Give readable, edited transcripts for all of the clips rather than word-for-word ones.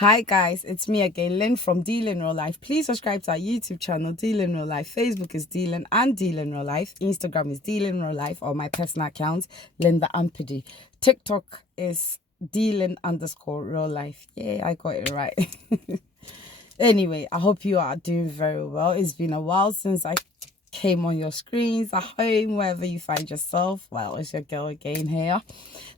Hi guys, it's me again, Lynn from Lyn-RealLife. Please subscribe to our YouTube channel, Lyn-RealLife. Facebook is Lyn and Lyn-RealLife. Instagram is Lyn-RealLife, or my personal account, Linda Ampidi. TikTok is Lyn_real life. Yay, I got it right. Anyway, I hope you are doing very well. It's been a while since I came on your screens, at home, wherever you find yourself. Well, it's your girl again here.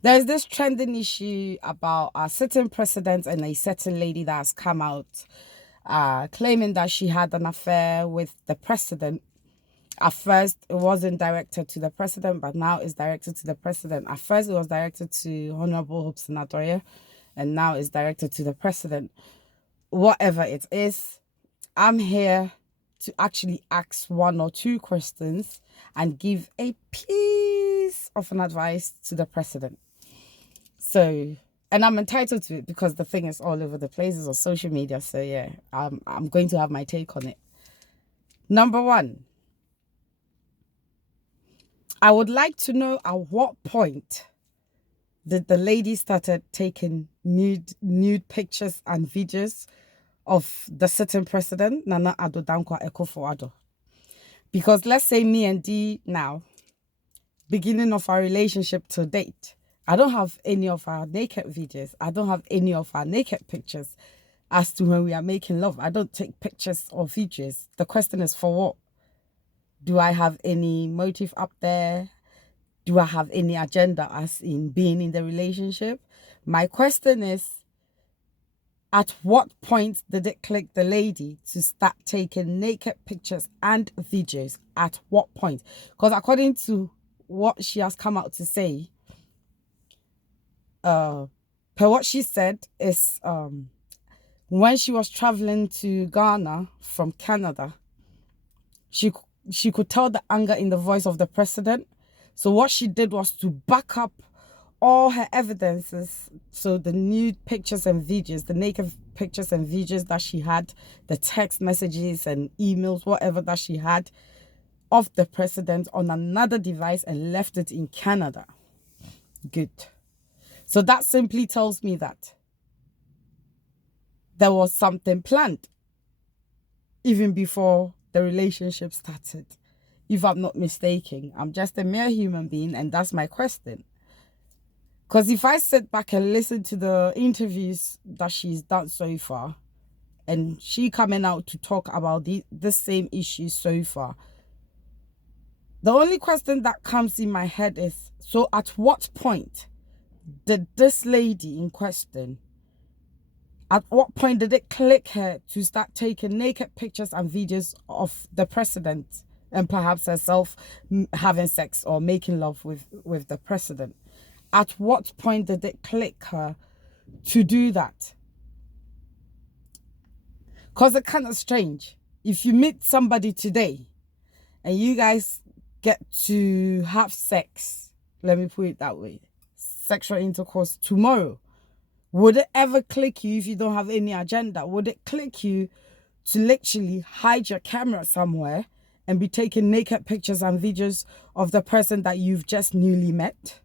There's this trending issue about a certain president and a certain lady that has come out claiming that she had an affair with the president. At first, it wasn't directed to the president, but now it's directed to the president. At first, it was directed to Honorable Hobson Adoye, and now it's directed to the president. Whatever it is, I'm here to actually ask one or two questions and give a piece of an advice to the president. So, and I'm entitled to it because the thing is all over the places on social media. So yeah, I'm going to have my take on it. Number one, I would like to know at what point did the lady started taking nude pictures and videos of the certain president, Nana Addo Dankwa Akufo-Addo. Because let's say me and D now, beginning of our relationship to date, I don't have any of our naked videos. I don't have any of our naked pictures as to when we are making love. I don't take pictures or videos. The question is, for what? Do I have any motive up there? Do I have any agenda as in being in the relationship? My question is, at what point did it click the lady to start taking naked pictures and videos? At what point? Because according to what she has come out to say, per what she said is when she was traveling to Ghana from Canada, she could tell the anger in the voice of the president. So what she did was to back up all her evidences, so the nude pictures and videos, the naked pictures and videos that she had, the text messages and emails, whatever that she had of the president on another device, and left it in Canada. Good. So that simply tells me that there was something planned even before the relationship started. If I'm not mistaken, I'm just a mere human being, and that's my question. Because if I sit back and listen to the interviews that she's done so far, and she coming out to talk about this same issue so far, the only question that comes in my head is, so at what point did this lady in question, at what point did it click her to start taking naked pictures and videos of the president and perhaps herself having sex or making love with the president? At what point did it click her to do that? Because it's kind of strange. If you meet somebody today and you guys get to have sex, let me put it that way, sexual intercourse tomorrow, would it ever click you if you don't have any agenda? Would it click you to literally hide your camera somewhere and be taking naked pictures and videos of the person that you've just newly met?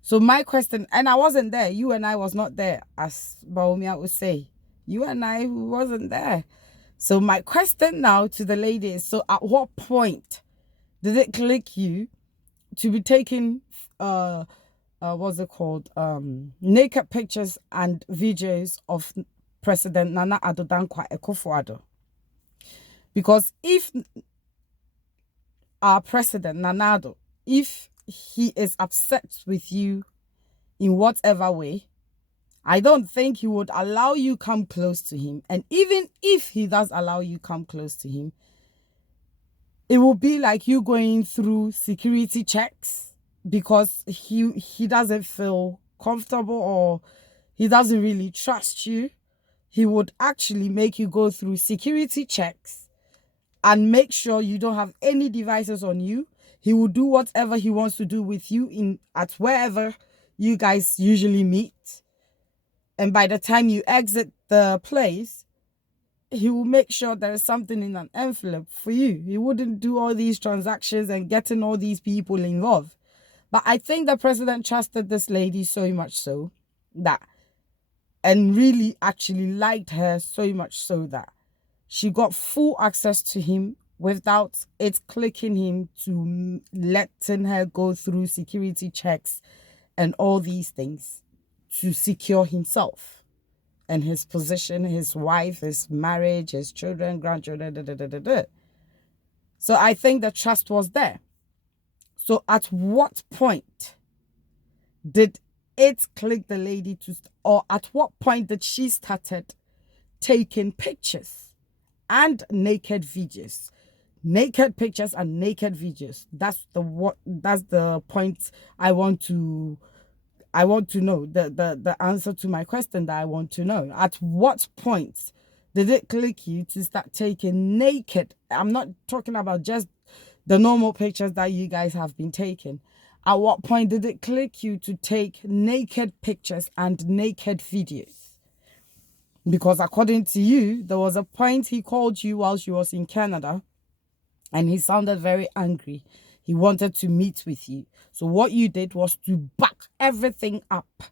So my question, and I wasn't there, you and I was not there, as Baumia would say. You and I wasn't there. So my question now to the lady is, so at what point did it click you to be taking what's it called? Naked pictures and videos of President Nana Addo Dankwa Akufo-Addo? Because if our president, Nana Addo, if he is upset with you in whatever way, I don't think he would allow you come close to him. And even if he does allow you come close to him, it will be like you going through security checks because he doesn't feel comfortable or he doesn't really trust you. He would actually make you go through security checks and make sure you don't have any devices on you. He will do whatever he wants to do with you at wherever you guys usually meet. And by the time you exit the place, he will make sure there is something in an envelope for you. He wouldn't do all these transactions and getting all these people involved. But I think the president trusted this lady so much so that and really actually liked her so much so that she got full access to him without it clicking him to letting her go through security checks and all these things to secure himself and his position, his wife, his marriage, his children, grandchildren, da, da, da, da, da. So I think the trust was there. So at what point did it click the lady to, or at what point did she started taking pictures and naked videos? Naked pictures and naked videos. That's the point I want to know. The answer to my question that I want to know. At what point did it click you to start taking naked? I'm not talking about just the normal pictures that you guys have been taking. At what point did it click you to take naked pictures and naked videos? Because according to you, there was a point he called you while she was in Canada and he sounded very angry. He wanted to meet with you. So what you did was to back everything up.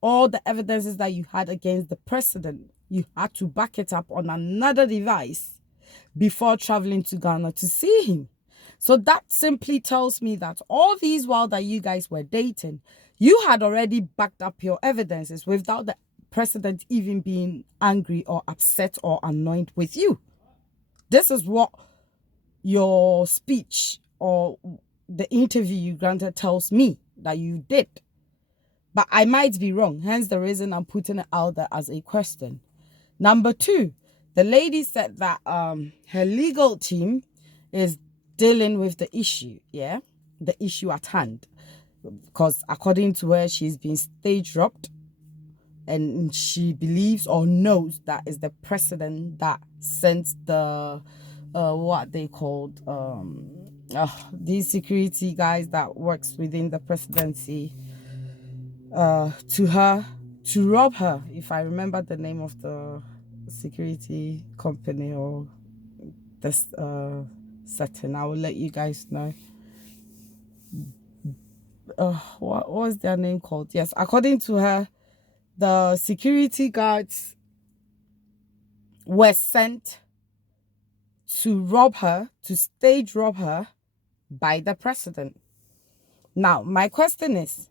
All the evidences that you had against the president, you had to back it up on another device before traveling to Ghana to see him. So that simply tells me that all these while that you guys were dating, you had already backed up your evidences without the president even being angry or upset or annoyed with you. This is what your speech or the interview you granted tells me that you did. But I might be wrong, hence the reason I'm putting it out there as a question. Number two, the lady said that her legal team is dealing with the issue, the issue at hand. Because according to her, she's been stage dropped and she believes or knows that is the president that sent the what they called these security guys that works within the presidency to her to rob her. If I remember the name of the security company or this setting, I will let you guys know. What was their name called? Yes, according to her, the security guards were sent to rob her, to stage rob her by the president. Now, my question is,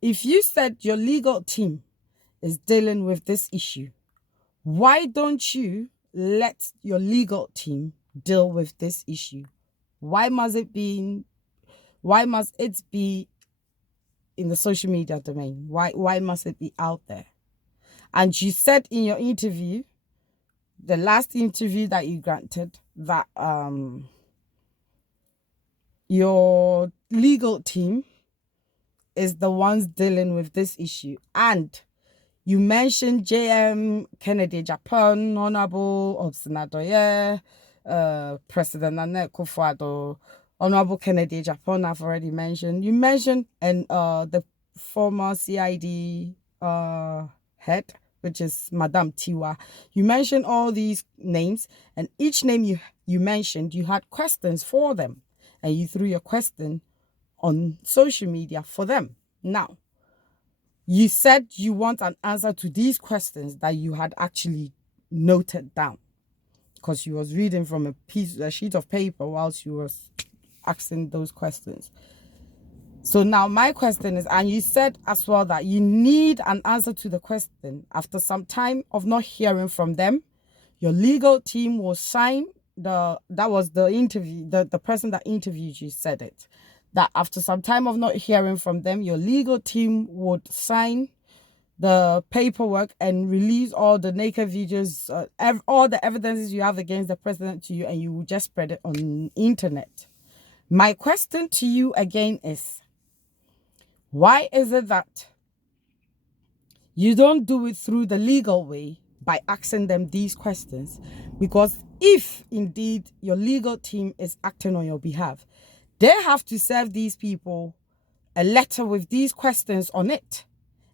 if you said your legal team is dealing with this issue, why don't you let your legal team deal with this issue? Why must it be in the social media domain? Why must it be out there? And you said in your interview, the last interview that you granted, that your legal team is the ones dealing with this issue. And you mentioned JM Kennedy Japan, Honorable Obsinadoye, President Nana Akufo-Addo, Honorable Kennedy Japan, I've already mentioned. You mentioned and the former CID head, which is Madame Tiwa. You mentioned all these names, and each name you mentioned, you had questions for them, and you threw your question on social media for them. Now, you said you want an answer to these questions that you had actually noted down, because she was reading from a sheet of paper while she was asking those questions. So now my question is, and you said as well that you need an answer to the question. After some time of not hearing from them, your legal team will sign that was the interview, the person that interviewed you said it. That after some time of not hearing from them, your legal team would sign the paperwork and release all the naked videos, all the evidences you have against the president to you, and you will just spread it on the internet. My question to you again is, why is it that you don't do it through the legal way by asking them these questions? Because if indeed your legal team is acting on your behalf, they have to serve these people a letter with these questions on it.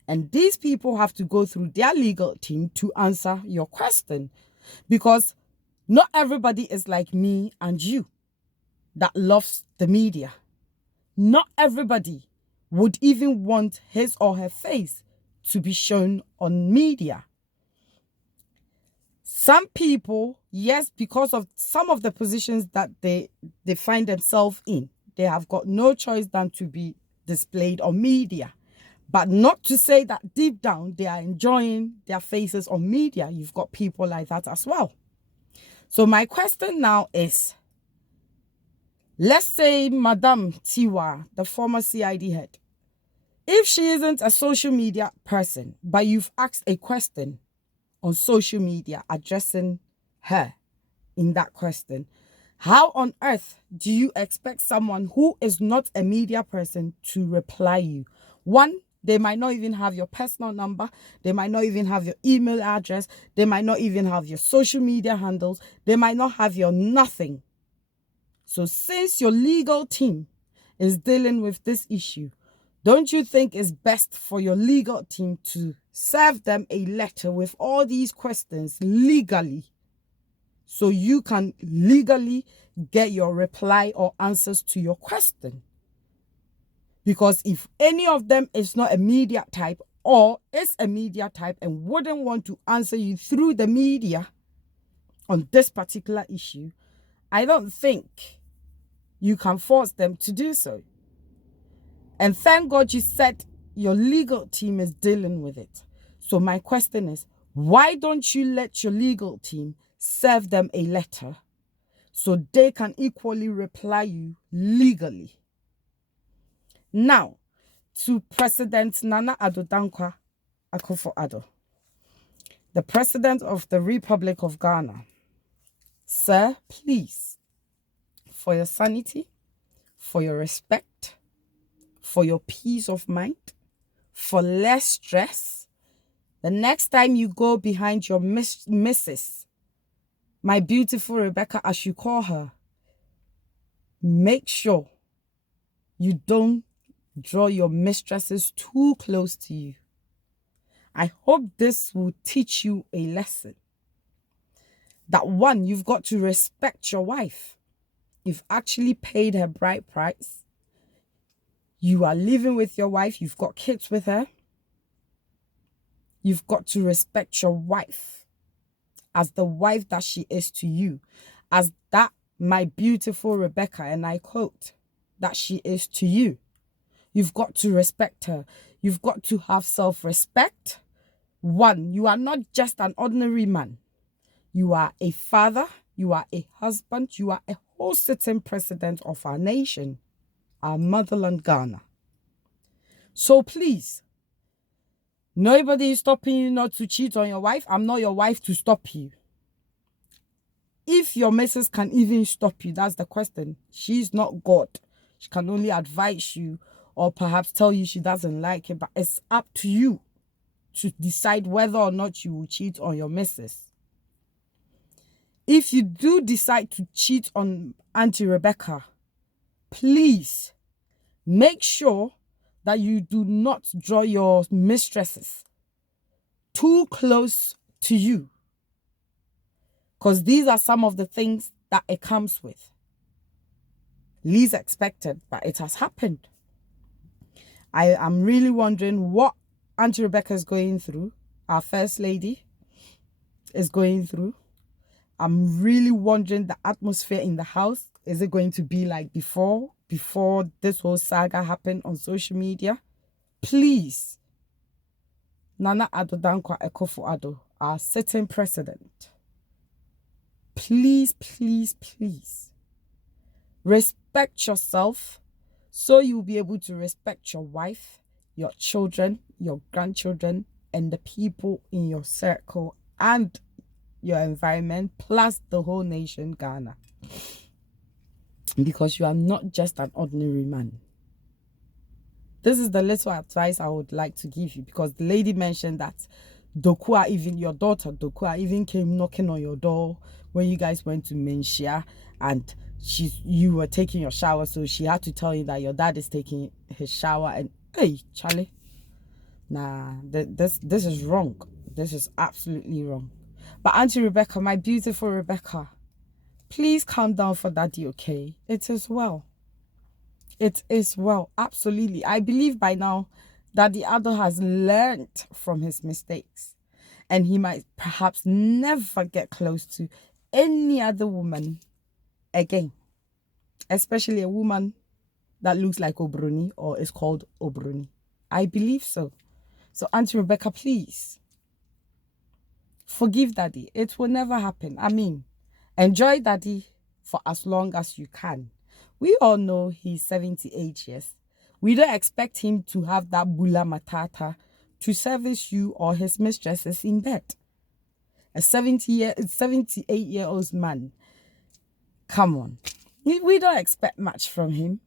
And these people have to go through their legal team to answer your question. Because not everybody is like me and you that loves the media. Not everybody would even want his or her face to be shown on media. Some people, yes, because of some of the positions that they find themselves in, they have got no choice than to be displayed on media. But not to say that deep down they are enjoying their faces on media. You've got people like that as well. So my question now is, let's say Madame Tiwa, the former CID head, if she isn't a social media person, but you've asked a question on social media addressing her in that question, how on earth do you expect someone who is not a media person to reply you? One, they might not even have your personal number. They might not even have your email address. They might not even have your social media handles. They might not have your nothing. So since your legal team is dealing with this issue, don't you think it's best for your legal team to serve them a letter with all these questions legally, so you can legally get your reply or answers to your question? Because if any of them is not a media type or is a media type and wouldn't want to answer you through the media on this particular issue, I don't think you can force them to do so. And thank God you said your legal team is dealing with it. So my question is, why don't you let your legal team serve them a letter so they can equally reply you legally? Now, to President Nana Addo Dankwa Akufo-Addo, the President of the Republic of Ghana. Sir, please, for your sanity, for your respect, for your peace of mind, for less stress, the next time you go behind your missus, my beautiful Rebecca, as you call her, make sure you don't draw your mistresses too close to you. I hope this will teach you a lesson. That one, you've got to respect your wife. You've actually paid her bride price. You are living with your wife. You've got kids with her. You've got to respect your wife as the wife that she is to you. As that, my beautiful Rebecca, and I quote, that she is to you. You've got to respect her. You've got to have self-respect. One, you are not just an ordinary man. You are a father. You are a husband. You are a whole sitting president of our nation, our motherland, Ghana. So please, nobody is stopping you not to cheat on your wife. I'm not your wife to stop you. If your missus can even stop you, that's the question. She's not God. She can only advise you or perhaps tell you she doesn't like it, but it's up to you to decide whether or not you will cheat on your missus. If you do decide to cheat on Auntie Rebecca, please make sure that you do not draw your mistresses too close to you, because these are some of the things that it comes with. Least expected, but it has happened. I am really wondering what Auntie Rebecca is going through, our First Lady is going through. I'm really wondering the atmosphere in the house. Is it going to be like before this whole saga happened on social media? Please, Nana Addo Dankwa Akufo-Addo, our sitting president, please, please, please, respect yourself so you'll be able to respect your wife, your children, your grandchildren, and the people in your circle and your environment, plus the whole nation, Ghana. Because you are not just an ordinary man. This is the little advice I would like to give you, because the lady mentioned that Dokua, even your daughter Dokua, even came knocking on your door when you guys went to Menshia and you were taking your shower, so she had to tell you that your dad is taking his shower. And hey, Charlie, nah, this is wrong. This is absolutely wrong. But Auntie Rebecca, my beautiful Rebecca, please calm down for Daddy, okay? It is well. It is well, absolutely. I believe by now Daddy Ado has learned from his mistakes, and he might perhaps never get close to any other woman again, especially a woman that looks like Obroni or is called Obroni. I believe so. So Auntie Rebecca, please forgive Daddy. It will never happen. I mean, enjoy Daddy for as long as you can. We all know he's 78 years. We don't expect him to have that bula matata to service you or his mistresses in bed. A 78-year-old man. Come on. We don't expect much from him.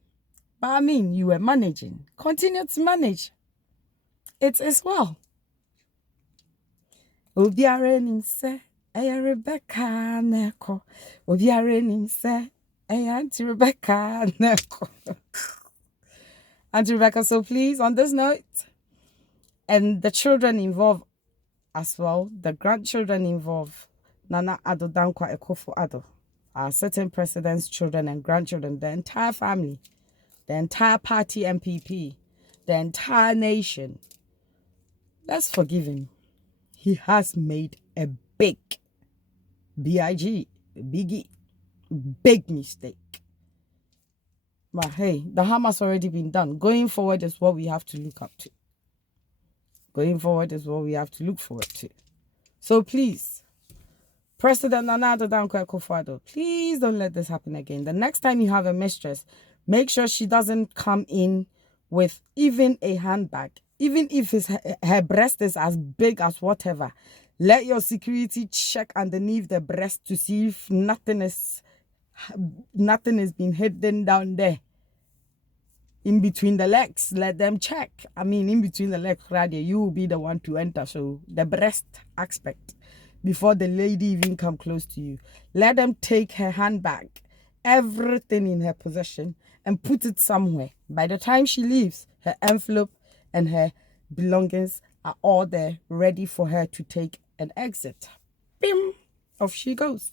But I mean, you were managing. Continue to manage. It is well. Obiara nim se eya Rebecca neko. Obiara nim se eya Auntie Rebecca neko. Auntie Rebecca, so please, on this note, and the children involved as well, the grandchildren involved, Nana Ado Dankwa Ekofo Ado, our certain president's children and grandchildren, the entire family, the entire party MPP, the entire nation. Let's forgive him. He has made a big, big mistake. But hey, the harm has already been done. Going forward is what we have to look up to. Going forward is what we have to look forward to. So please, President Nana Addo Dankwa Akufo-Addo, please don't let this happen again. The next time you have a mistress, make sure she doesn't come in with even a handbag. Even if her breast is as big as whatever, let your security check underneath the breast to see if nothing is being hidden down there. In between the legs, let them check. I mean, in between the legs, rather, you will be the one to enter. So the breast aspect, before the lady even come close to you, let them take her handbag, everything in her possession, and put it somewhere. By the time she leaves, her envelope and her belongings are all there, ready for her to take an exit. Bim! Off she goes.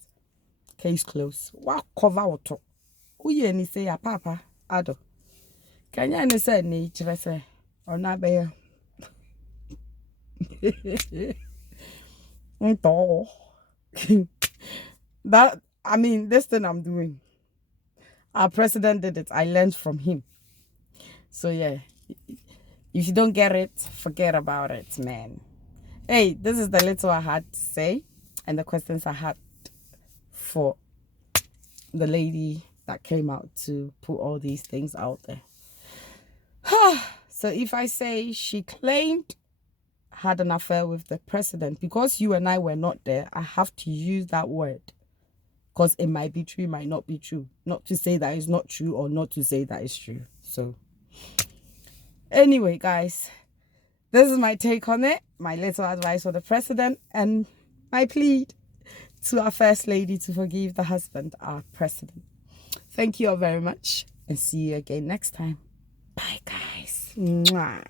Case closed. What cover auto? Uye ni say ya papa Ado. Kanya ni say ni chirese or na be. That, I mean, this thing I'm doing, our president did it. I learned from him. So yeah, if you don't get it, forget about it, man. Hey, this is the little I had to say and the questions I had for the lady that came out to put all these things out there. So if I say she claimed had an affair with the president, because you and I were not there, I have to use that word. Because it might be true, it might not be true. Not to say that it's not true or not to say that it's true. So anyway, guys, this is my take on it. My little advice for the president and my plea to our first lady to forgive the husband, our president. Thank you all very much and see you again next time. Bye, guys. Mwah.